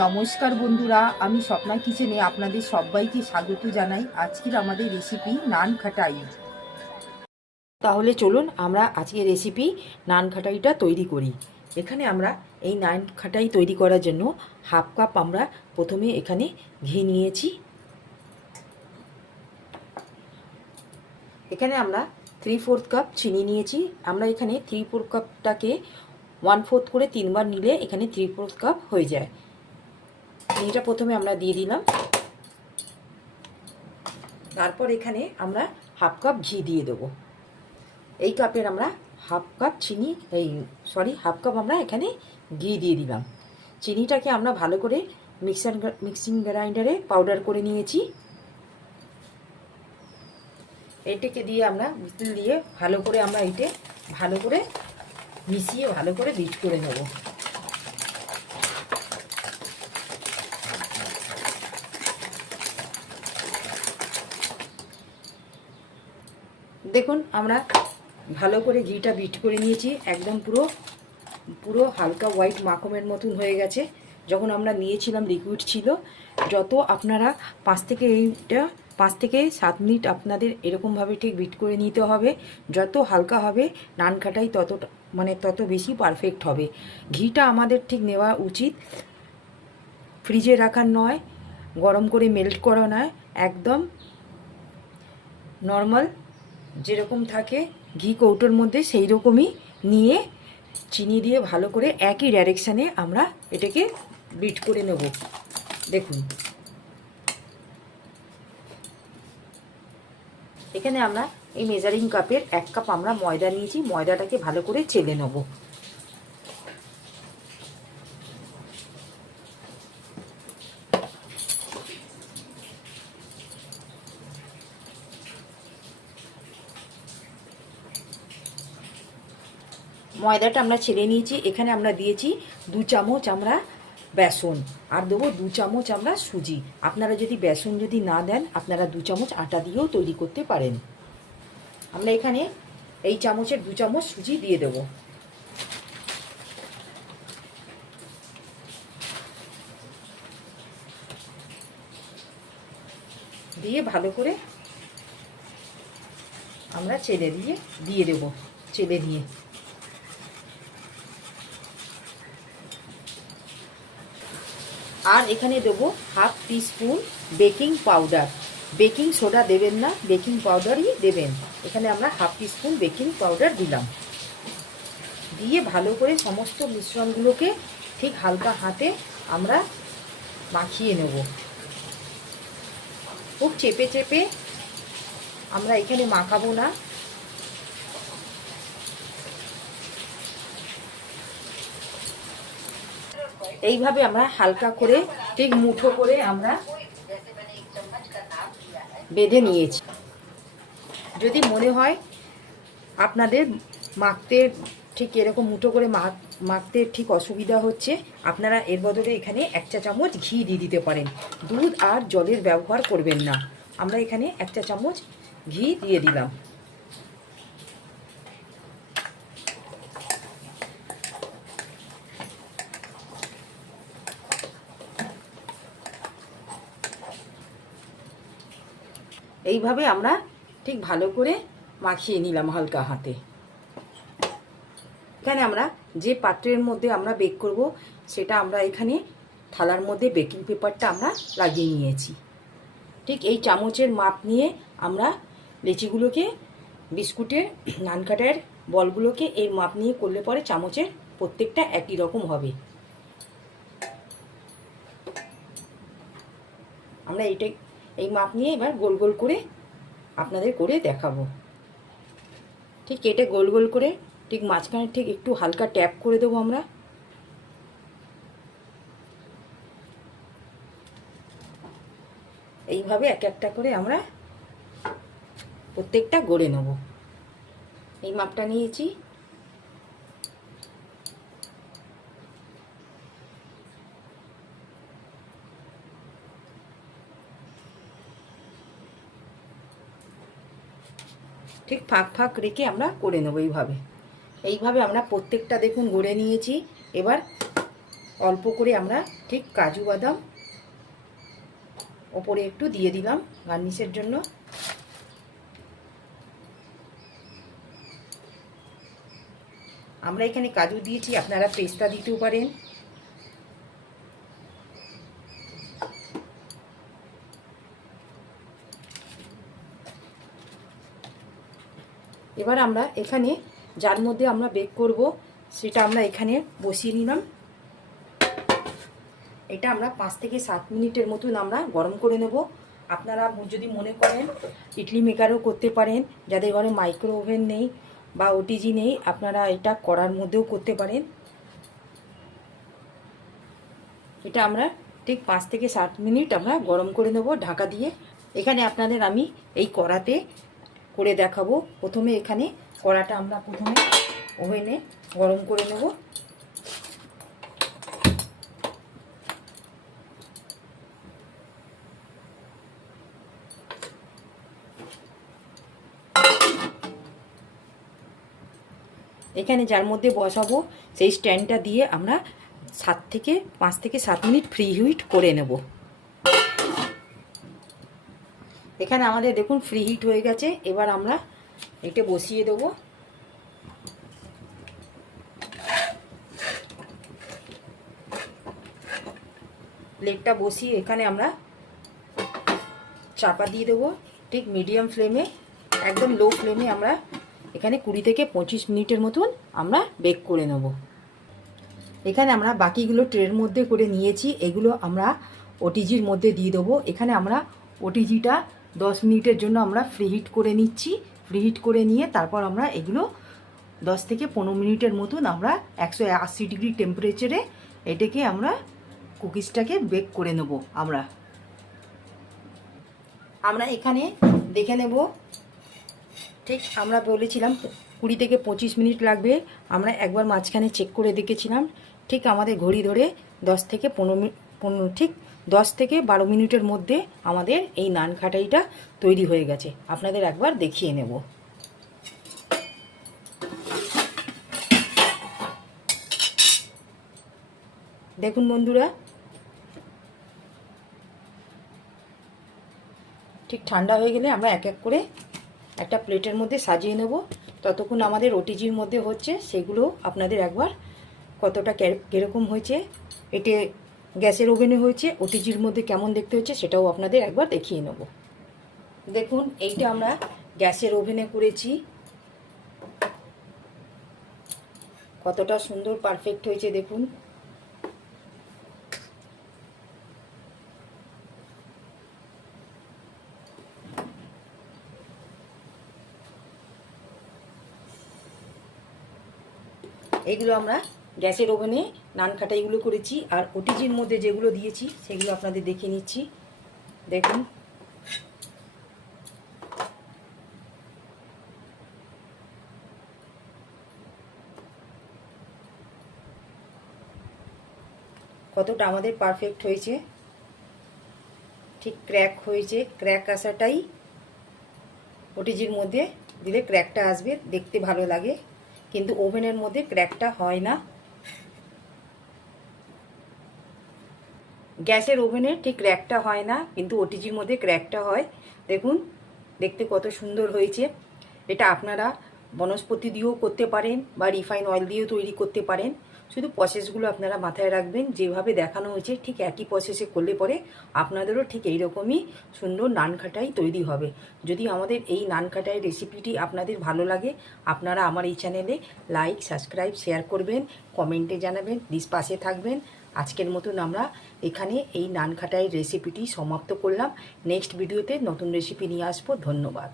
নমস্কার বন্ধুরা, আমি স্বপ্না কিচেনে আপনাদের সবাইকে স্বাগত জানাই। আজকের আমাদের রেসিপি নান খাটাই। তাহলে চলুন আমরা আজকের রেসিপি নান খাটাইটা তৈরি করি। এখানে আমরা এই নান খাটাই তৈরি করার জন্য হাফ কাপ আমরা প্রথমে এখানে ঘি নিয়েছি। এখানে আমরা 3/4 কাপ চিনি নিয়েছি। আমরা এখানে 3/4 কাপটাকে 1/4 করে 3বার নিলে এখানে 3/4 কাপ হয়ে যায়। চিনিটা প্রথমে আমরা দিয়ে দিলাম। তারপর এখানে আমরা হাফ কাপ ঘি দিয়ে দেবো। এই কাপের আমরা হাফ কাপ হাফ কাপ আমরা এখানে ঘি দিয়ে দিলাম। চিনিটাকে আমরা ভালো করে মিক্সিং গ্রাইন্ডারে পাউডার করে নিয়েছি। এটাকে দিয়ে আমরা বিস্কুট দিয়ে ভালো করে আমরা ভালো করে মিশিয়ে ভালো করে বিট করে নেব। দেখুন আমরা ভালো করে ঘিটা বিট করে নিয়েছি। একদম পুরো হালকা হোয়াইট মাখনের মতন হয়ে গেছে। যখন আমরা নিয়েছিলাম লিকুইড ছিল। যত আপনারা 5 থেকে 7 মিনিট আপনাদের এরকমভাবে ঠিক বিট করে নিতে হবে। যত হালকা হবে নান খাটাই তত বেশি পারফেক্ট হবে। ঘিটা আমাদের ঠিক নেওয়া উচিত, ফ্রিজে রাখার নয়, গরম করে মেল্ট করা নয়, একদম নর্মাল যেরকম থাকে ঘি কৌটোর মধ্যে সেই রকমই নিয়ে চিনি দিয়ে ভালো করে একই ডাইরেকশানে আমরা এটাকে বিট করে নেব। দেখুন এখানে আমরা এই মেজারিং কাপের 1 কাপ আমরা ময়দা নিয়েছি। ময়দাটাকে ভালো করে চেলে নেব। ময়দাটা আমরা ছেড়ে নিয়েছি। এখানে আমরা দিয়েছি 2 চামচ আমরা বেসন, আর দেবো 2 চামচ আমরা সুজি। আপনারা যদি বেসন যদি না দেন আপনারা 2 চামচ আটা দিয়েও তৈরি করতে পারেন। আমরা এখানে এই চামচের 2 চামচ সুজি দিয়ে দেব। দিয়ে ভালো করে আমরা দিয়ে দেব চেলে দিয়ে। আর এখানে দেবো half teaspoon baking powder. Baking soda দেবেন না, বেকিং পাউডারই দেবেন। এখানে আমরা হাফ টিস্পুন বেকিং পাউডার দিলাম। দিয়ে ভালো করে সমস্ত মিশ্রণগুলোকে ঠিক হালকা হাতে আমরা মাখিয়ে নেব। খুব চেপে চেপে আমরা এখানে মাখাবো না। এইভাবে আমরা হালকা করে ঠিক মুঠো করে আমরা বেঁধে নিয়েছি। যদি মনে হয় আপনাদের মাখতে ঠিক এরকম মুঠো করে মাখতে ঠিক অসুবিধা হচ্ছে, আপনারা এর বদলে এখানে 1 চা চামচ ঘি দিয়ে দিতে পারেন। দুধ আর জলের ব্যবহার করবেন না। আমরা এখানে 1 চা চামচ ঘি দিয়ে দিলাম। এইভাবে আমরা ঠিক ভালো করে মাখিয়ে নিলাম হালকা হাতে। এখানে আমরা যে পাত্রের মধ্যে আমরা বেক করব সেটা আমরা এখানে থালার মধ্যে বেকিং পেপারটা আমরা লাগিয়ে নিয়েছি। ঠিক এই চামচের মাপ নিয়ে আমরা লেচিগুলোকে বিস্কুটের নানকাটার বলগুলোকে এই মাপ নিয়ে করলে পরে চামচের প্রত্যেকটা একই রকম হবে। আমরা এই মাপ নিয়ে এবার গোল গোল করে আপনাদের করে দেখাবো। ঠিক এটা গোল গোল করে ঠিক মাঝখানে ঠিক একটু হালকা ট্যাপ করে দেবো আমরা। এইভাবে এক একটা করে আমরা প্রত্যেকটা গড়ে নেব। এই মাপটা নিয়েছি। ঠিক ফাঁক ফাঁক রেখে আমরা করে নেব। এইভাবে আমরা প্রত্যেকটা দেখুন গড়ে নিয়েছি। এবার অল্প করে আমরা ঠিক কাজু বাদাম ওপরে একটু দিয়ে দিলাম গার্নিশের জন্য। আমরা এখানে কাজু দিয়েছি, আপনারা পেস্তা দিতেও পারেন। এবার আমরা এখানে যার মধ্যে আমরা বেক করব সেটা আমরা এখানে বসিয়ে নিলাম। এটা আমরা 5 থেকে 7 মিনিটের মতন আমরা গরম করে নেব। আপনারা যদি মনে করেন ইডলি মেকারও করতে পারেন, যাদের ঘরে মাইক্রো ওভেন নেই বা ওটিজি নেই আপনারা এটা কড়ার মধ্যেও করতে পারেন। এটা আমরা ঠিক 5 থেকে 7 মিনিট আমরা গরম করে নেব ঢাকা দিয়ে। এখানে আপনাদের আমি এই কড়াতে করে দেখাবো। প্রথমে এখানে কড়াটা আমরা প্রথমে ওভেনে গরম করে নেব। এখানে যার মধ্যে বসাবো সেই স্ট্যান্ডটা দিয়ে আমরা 5 থেকে 7 মিনিট ফ্রি হিট করে নেব। এখানে আমাদের দেখুন ফ্রি হিট হয়ে গেছে। এবার আমরা এটা বসিয়ে দেবো। প্লেটটা বসিয়ে এখানে আমরা চাপা দিয়ে দেবো ঠিক মিডিয়াম ফ্লেমে, একদম লো ফ্লেমে আমরা এখানে 20 থেকে 25 মিনিটের মতন আমরা বেক করে নেব। এখানে আমরা বাকিগুলো ট্রের মধ্যে করে নিয়েছি, এগুলো আমরা ওটিজির মধ্যে দিয়ে দেবো। এখানে আমরা ওটিজিটা 10 মিনিটের জন্য আমরা ফ্রি হিট করে নিচ্ছি। ফ্রি হিট করে নিয়ে তারপর আমরা এগুলো 10 থেকে 15 মিনিটের মতন আমরা 180 ডিগ্রি টেম্পারেচারে এটাকে আমরা কুকিজটাকে বেক করে নেব। আমরা এখানে দেখে নেব, ঠিক আমরা বলেছিলাম 20 থেকে 25 মিনিট লাগবে। আমরা একবার মাঝখানে চেক করে দেখেছিলাম, ঠিক আমাদের ঘড়ি ধরে 10 থেকে 12 মিনিটের মধ্যে আমাদের এই নান খাটাইটা তৈরি হয়ে গেছে। আপনাদের একবার দেখিয়ে নেব। দেখুন বন্ধুরা, ঠিক ঠান্ডা হয়ে গেলে আমরা এক এক করে একটা প্লেটের মধ্যে সাজিয়ে নেব। ততক্ষণ আমাদের ওটিজির মধ্যে হচ্ছে সেগুলো আপনাদের একবার কতটা কীরকম হয়েছে, এটা গ্যাসের ওভেনে হয়েছে, ওটিজির মধ্যে কেমন দেখতে হচ্ছে সেটাও আপনাদের একবার দেখিয়ে নেব। দেখুন এইটা আমরা গ্যাসের ওভেনে করেছি, কতটা সুন্দর পারফেক্ট হয়েছে দেখুন। এইগুলো আমরা গ্যাসের ওভেনে নান খাটাইগুলো করেছি, আর ওটিজির মধ্যে যেগুলো দিয়েছি সেগুলো আপনাদের দেখিয়ে নিচ্ছি। দেখুন কতটা আমাদের পারফেক্ট হয়েছে, ঠিক ক্র্যাক হয়েছে। ক্র্যাক আসাটাই ওটিজির মধ্যে দিলে ক্র্যাকটা আসবে, দেখতে ভালো লাগে, কিন্তু ওভেনের মধ্যে ক্র্যাকটা হয় না। গ্যাসের ওভেনে ঠিক ক্র্যাকটা হয় না, কিন্তু ওটিজির মধ্যে ক্র্যাকটা হয়। দেখুন দেখতে কত সুন্দর হয়েছে। এটা আপনারা বনস্পতি দিয়েও করতে পারেন বা রিফাইন অয়েল দিয়েও তৈরি করতে পারেন। শুধু প্রসেসগুলো আপনারা মাথায় রাখবেন, যেভাবে দেখানো হয়েছে ঠিক একই প্রসেসে করলে পরে আপনাদেরও ঠিক এইরকমই সুন্দর নান খাটাই তৈরি হবে। যদি আমাদের এই নান খাটাই রেসিপিটি আপনাদের ভালো লাগে, আপনারা আমার এই চ্যানেলে লাইক, সাবস্ক্রাইব, শেয়ার করবেন, কমেন্টে জানাবেন, প্লিজ পাশে থাকবেন। আজকের মতন আমরা এখানে এই নান খাটাই রেসিপিটি সমাপ্ত করলাম। নেক্সট ভিডিওতে নতুন রেসিপি নিয়ে আসবো। ধন্যবাদ।